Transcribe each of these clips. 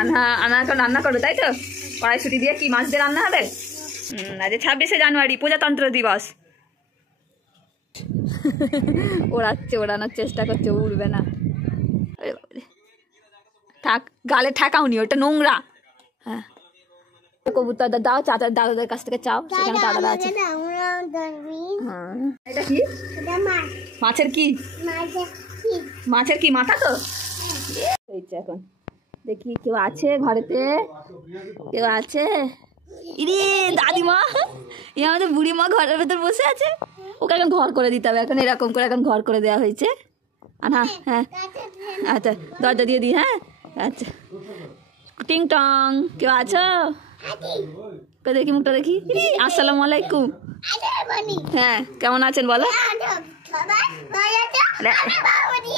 আনা আনা এখন রান্না করবে তাই তো? কড়াইশুঁটি দিয়ে কি মাছ দিয়ে রান্না হবে? আজ 26শে জানুয়ারি, প্রজাতন্ত্র দিবস। ওড়াচ্ছে, ওড়ানোর চেষ্টা করছে, উড়বে না। থাক, গালে ঠাকাওনি, ওটা নোংরা। হ্যাঁ, কবুতর দাও, চাচার দাদাদের কাছ থেকে চাও, সেখানে দাদারা আছে। এটা কি? মাছের কি? মাছের কি মাথা তো? এখন দেখি কেউ আছে ঘরেতে, কেউ আছে? ইরে দাদিমা, এই আমাদের বুড়ি মা ঘরের ভেতর বসে আছে। ওকে এখন ঘর করে দিতে হবে, এখন এরকম করে এখন ঘর করে দেওয়া হয়েছে। হ্যাঁ হ্যাঁ, আচ্ছা দরজা দিয়ে দিই। হ্যাঁ আচ্ছা, টিং টং, কেউ আছো? দেখি মুখটা দেখি। আসসালামু আলাইকুম। হ্যাঁ, কেমন আছেন বলো?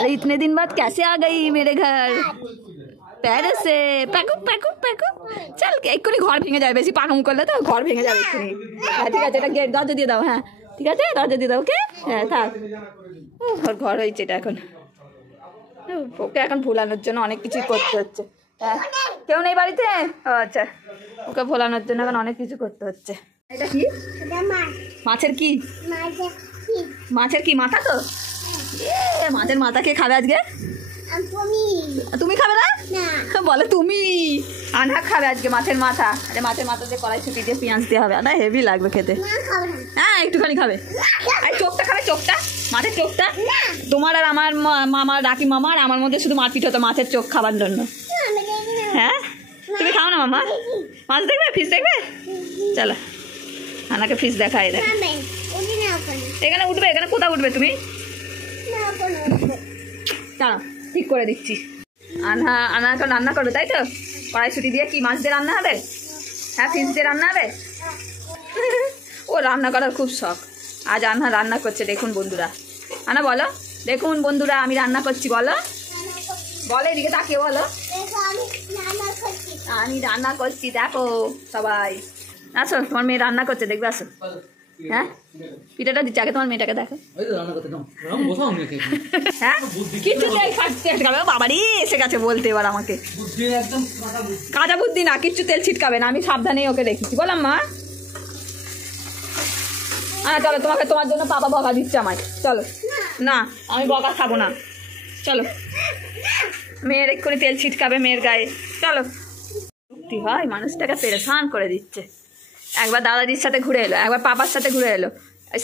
अरे इतने दिन बाद कैसे आ गई मेरे घर? প্যারিস से पैकू पैकू पैकू चल के এক্ষুনি ঘর ভেঙে যাবে, বেশি পাকাম করলে তো ঘর ভেঙে যাবে এক্ষুনি। হ্যাঁ ঠিক আছে, এটা গেট দরজা দিয়ে দাও। হ্যাঁ ঠিক আছে, দরজা দিয়ে দাও। ওকে হ্যাঁ থাক, ওর ঘর হয়েছে এটা। এখন ওকে এখন ভোলানোর জন্য অনেক কিছুই করতে হচ্ছে। হ্যাঁ, কেউ নেই বাড়িতে? আচ্ছা, ওকে ভোলানোর জন্য এখন অনেক কিছু করতে হচ্ছে। এটা কি? মাছের কি? মাছের কি মাথা তো? মাছের মাথা কে খাবে আজকে? তুমি খাবে না? বলে তুমি। আনা খাবে আজকে মাছের মাথা। আরে মাছের মাথা দিয়ে কড়াইশুঁটি দিয়ে পেঁয়াজ দিয়ে হবে, আদা হেভি লাগবে খেতে। হ্যাঁ একটুখানি খাবে। আর চোখটা খাবে, চোখটা, মাছের চোখটা। তোমার আর আমার মামার, রাকি মামার আমার মধ্যে শুধু মারপিট হতো মাছের চোখ খাবার জন্য। হ্যাঁ তুমি খাও না মামা? মাছ দেখবে, ফিস দেখবে? চলো আনাকে ফিস দেখাই দেখ। এখানে উঠবে, এখানে কোথাও উঠবে তুমি? দাঁড়াও ঠিক করে দিচ্ছি। আনা আনা এখন রান্না করবে তাই তো? কড়াইশুঁটি দিয়ে কি মাছ দিয়ে রান্না হবে? হ্যাঁ ফিস দিয়ে রান্না হবে। ও রান্না করার খুব শখ। আজ আনা রান্না করছে, দেখুন বন্ধুরা। আনা বলো, দেখুন বন্ধুরা আমি রান্না করছি, বলো বলো, এদিকে তাকিয়ে বলো আমি রান্না করছি। দেখো সবাই, আসো তোমার মেয়ে রান্না করছে, দেখবে আসো। হ্যাঁ পিঠাটা দিচ্ছে, আগে তোমার মেয়েটাকে দেখো। হ্যাঁ কিছু ছিটকাবে, বাবারই এসে গেছে বলতে এবার আমাকে। কাঁচা বুদ্ধি না, কিচ্ছু তেল ছিটকাবে না, আমি সাবধানেই ওকে রেখেছি। বললাম মা হ্যাঁ চলো, তোমাকে তোমার জন্য পাপা বকা দিচ্ছে আমায়। চলো না, আমি বকা খাবো না। চলো, মেয়ের এক্ষুনি তেল ছিটকাবে মেয়ের গায়ে। চলো, সত্যি হয় মানুষটাকে পেরেশান করে দিচ্ছে। একবার দাদাজির সাথে ঘুরে এলো, একবার পাপার সাথে ঘুরে এলো।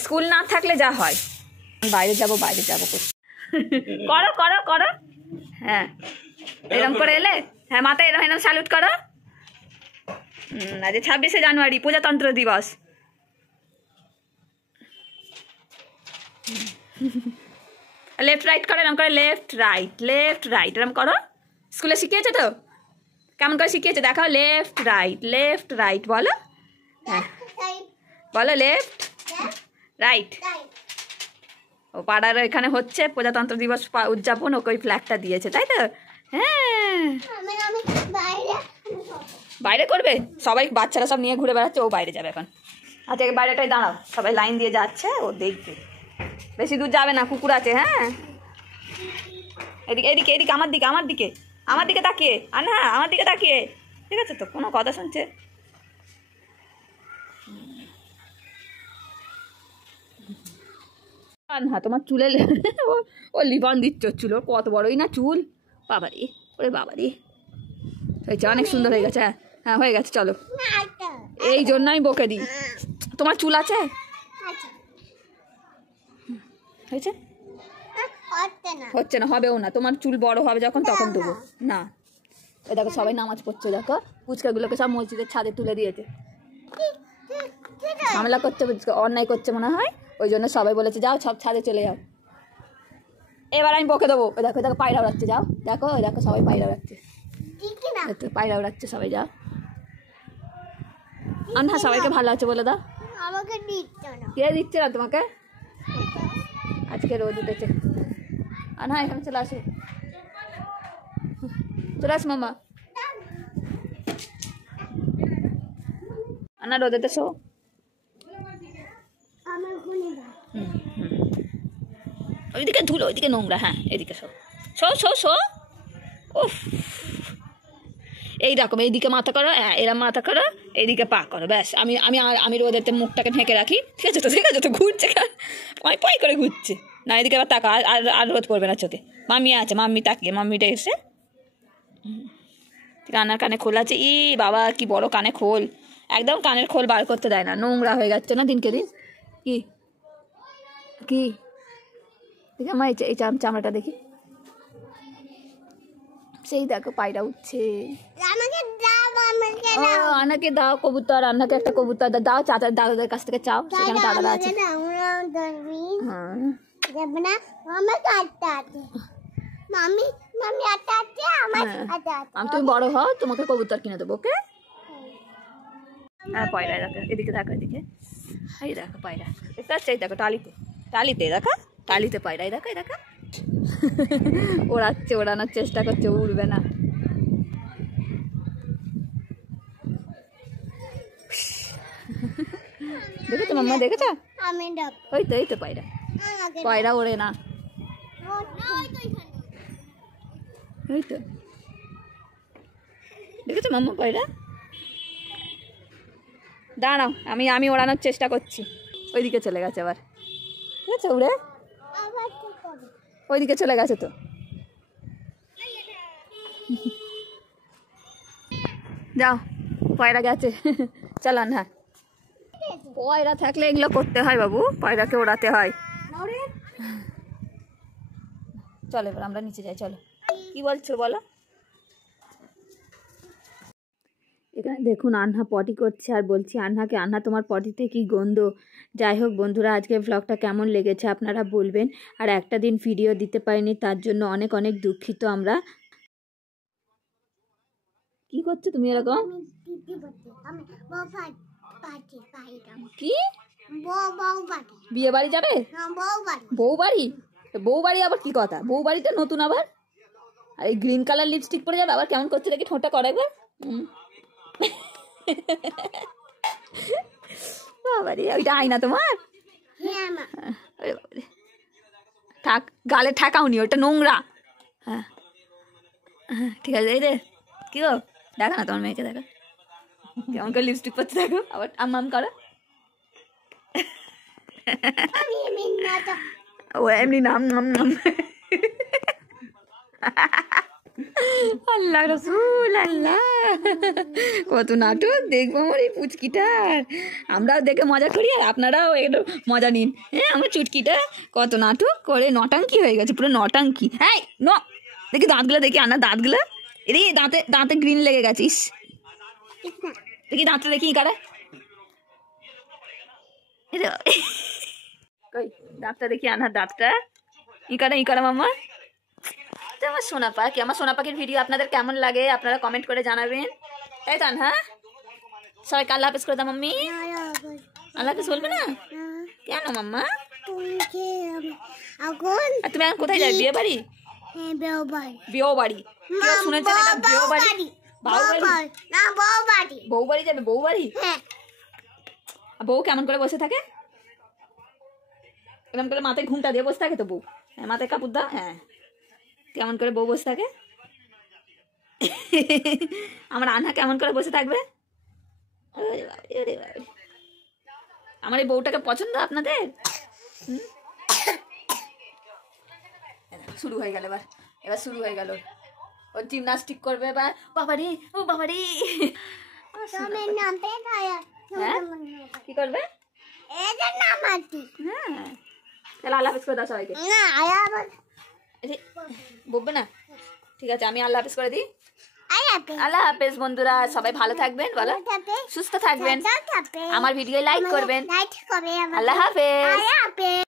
স্কুল না থাকলে যা হয়। বাইরে যাবো বাইরে যাবো করো করো করো। হ্যাঁ এরকম করে এলে, হ্যাঁ মাথায় এরকম এরকম স্যালুট করো। আজ 26শে জানুয়ারি, প্রজাতন্ত্র দিবস। লেফট রাইট করো, এরকম করে লেফট রাইট এরকম করো। স্কুলে শিখিয়েছে তো? কেমন করে শিখিয়েছে দেখাও। লেফট রাইট বলো। হ্যাঁ বলো লেফট রাইট। ও পাড়ার এখানে হচ্ছে প্রজাতন্ত্র দিবস উদযাপন, ওকে ওই ফ্ল্যাগটা দিয়েছে তাই তো? হ্যাঁ বাইরে করবে, সবাই বাচ্চারা সব নিয়ে ঘুরে বেড়াচ্ছে, ও বাইরে যাবে এখন। আচ্ছা বাইরেটাই দাঁড়াও, সবাই লাইন দিয়ে যাচ্ছে, ও দেখবে। বেশি দূর যাবে না, কুকুর আছে। হ্যাঁ এদিকে এদিকে এদিকে, আমার দিকে আমার দিকে আমার দিকে তাকিয়ে। আর না আমার দিকে তাকিয়ে, ঠিক আছে তো? কোনো কথা শুনছে। না তোমার চুলে ও লিবান দিচ্ছ, চুল ওর কত বড়ই না চুল, বাবারি ওরে বাবারি। হয়েছে, অনেক সুন্দর হয়ে গেছে। হ্যাঁ হয়ে গেছে, চলো। এই জন্য আমি বকে দিই। তোমার চুল আছে? হয়েছে? হচ্ছে না, হবেও না। তোমার চুল বড় হবে যখন, তখন দেবো না। ওই দেখো সবাই নামাজ পড়ছে, দেখো পুচকাগুলোকে সব মসজিদের ছাদে তুলে দিয়েছে। ঝামেলা করছে, অন্যায় করছে মনে হয়, ওই জন্য সবাই বলেছে যাও সব ছাদে চলে যাও। এবার আমি বকে দেবো। ওই দেখো দেখো পায়রা উড়াচ্ছে, যাও দেখো, ওই দেখো সবাই পায়রা উড়াচ্ছে, পায়রা উড়াচ্ছে সবাই, যাও। আন্না সবাইকে ভালো আছে বলে দাও। কে দিচ্ছে না তোমাকে? আজকে রোদ উঠেছে। আন্না এখানে চলে আসো, চলে আস মামা। আন্না রোদেতে শো। ওইদিকে ধুলো, ওইদিকে নোংরা। হ্যাঁ এদিকে শো শো শো শো। উফ এইরকম এইদিকে মাথা করো, হ্যাঁ এরম মাথা করো, এইদিকে পা করো, ব্যাস। আমি আমি আমি রোদেতে মুখটাকে ঢেকে রাখি, ঠিক আছে তো? ঠিক আছে তো? ঘুরছে পয় পয় করে ঘুরছে না, এদিকে আবার তাকা, আর আর রোদ পড়বে না চোখে। মাম্মি আছে, মাম্মি তাকিয়ে, মাম্মিটা এসে কানার কানে খোল আছে। ই বাবা কি বড় কানে খোল, একদম কানের খোল বার করতে দেয় না, নোংরা হয়ে যাচ্ছে না দিনকে দিন। কি কি দেখি আমার এই চামড়াটা দেখি, সেই দেখো পায়রা উঠছে। আনাকে দাও কবুতর, আন্নাকে একটা কবুতর দাও, চাচা দাদাদের কাছ থেকে চাও, সেখানে দাদারা আছে। তুমি বড় হও, তোমাকে কবুতর কিনে দেবো, ওকে? হ্যাঁ পয়রা দেখো, এদিকে দেখো, এদিকে এই দেখো পায়রা দেখতে পাচ্ছ, এই দেখো টালিতে, টালিতে দেখো, টালিতে পায়রা, এই দেখো, এই দেখো ওড়াচ্ছে, ওড়ানোর চেষ্টা করছে, উড়বে না। দেখেছো মাম্মা, দেখেছো? ওই তো, এই তো পায়রা, পায়রা ওড়ে না, ওই তো দেখেছো মাম্মা পায়রা? দাঁড়াও, আমি আমি ওড়ানোর চেষ্টা করছি। ওইদিকে চলে গেছে আবার, ঠিক আছে? উড়ে ওইদিকে চলে গেছে তো। যাও, পয়রা গেছে, চালান। হ্যাঁ পয়রা থাকলে এগুলো করতে হয় বাবু, পয়রাকে ওড়াতে হয়। চলো এবার আমরা নিচে যাই, চলো। কি বলছো বলো? এখানে দেখুন আনহা পটি করছে, আর বলছি আনহাকে, আনহা তোমার পটিতে কি গন্ধ। যাই হোক বন্ধুরা, আজকে ব্লগটা কেমন লেগেছে আপনারা বলবেন, আর একটা দিন ভিডিও দিতে পারিনি তার জন্য অনেক অনেক দুঃখিত আমরা। কি করছো তুমি এরকম? কি বিয়ে বাড়ি যাবে? বউ বাড়ি? বউ বাড়ি আবার কি কথা? বউ বাড়িতে নতুন আবার, আর এই গ্রিন কালার লিপস্টিক পরে যাবে আবার, কেমন করছে দেখি ঠোঁটটা করে একবার। বাবারে, ওইটা আয়না তোমার? থাক, গালে ঠাকাওনি, ওটা নোংরা। হ্যাঁ ঠিক আছে। এই রে কি গো, দেখো না তোমার মেয়েকে, দেখো কেমন করে লিপস্টিক পরছে, দেখো আবার আম করো। ও এমনি নাম নাম নাম। আল্লাহ রসুল, আল্লাহ কত নাটক দেখবো আমার এই পুচকিটার। আমরাও দেখে মজা করি, আর আপনারাও একটু মজা নিন। হ্যাঁ আমার চুটকিটা কত নাটক করে, নটাঙ্কি হয়ে গেছে পুরো, নটাঙ্কি। হ্যাঁ দেখি দাঁতগুলো, দেখি আনা দাঁতগুলো, এরে দাঁতে দাঁতে গ্রিন লেগে গেছিস, দেখি দাঁতটা দেখি কারে, দাঁতটা দেখি, আনার দাঁতটা ই করে মাম্মা। আমার সোনা পাখি, আমার সোনা পাখির ভিডিও আপনাদের কেমন লাগে আপনারা কমেন্ট করে জানাবেন, তাই তো? হ্যাঁ সবাইকে আল্লাহ হাফেজ করে দাও মাম্মি। আল্লাহ হাফেজ বলবে না কেন মাম্মা? তুমি এখন কোথায় যাবে? বিয়ে বাড়ি? বিয়ে বাড়ি শুনেছেন? এটা বিয়ে বাড়ি, বউ বাড়ি যাবে? বউ বাড়ি? বউ কেমন করে বসে থাকে? এরকম করে মাথায় ঘুমটা দিয়ে বসে থাকে তো বউ? হ্যাঁ মাথায় কাপড় দাও। হ্যাঁ কেমন করে বউ বসে থাকে? আমার আনহা কেমন করে বসে থাকবে? আমার এই বউটাকে পছন্দ আপনাদের? শুরু হয়ে গেল, এবার শুরু হয়ে গেল, ও জিমনাস্টিক করবে এবার। বাবারি, ও বাবারি, কি করবে? হ্যাঁ তাহলে আল্লাহ হাফেজ করে দাও সবাইকে। বলবে না? ঠিক আছে, আমি আল্লাহ হাফেজ করে দিই। আল্লাহ হাফেজ বন্ধুরা, সবাই ভালো থাকবেন, বলো সুস্থ থাকবেন, আমার ভিডিও লাইক করবেন। আল্লাহ হাফেজ।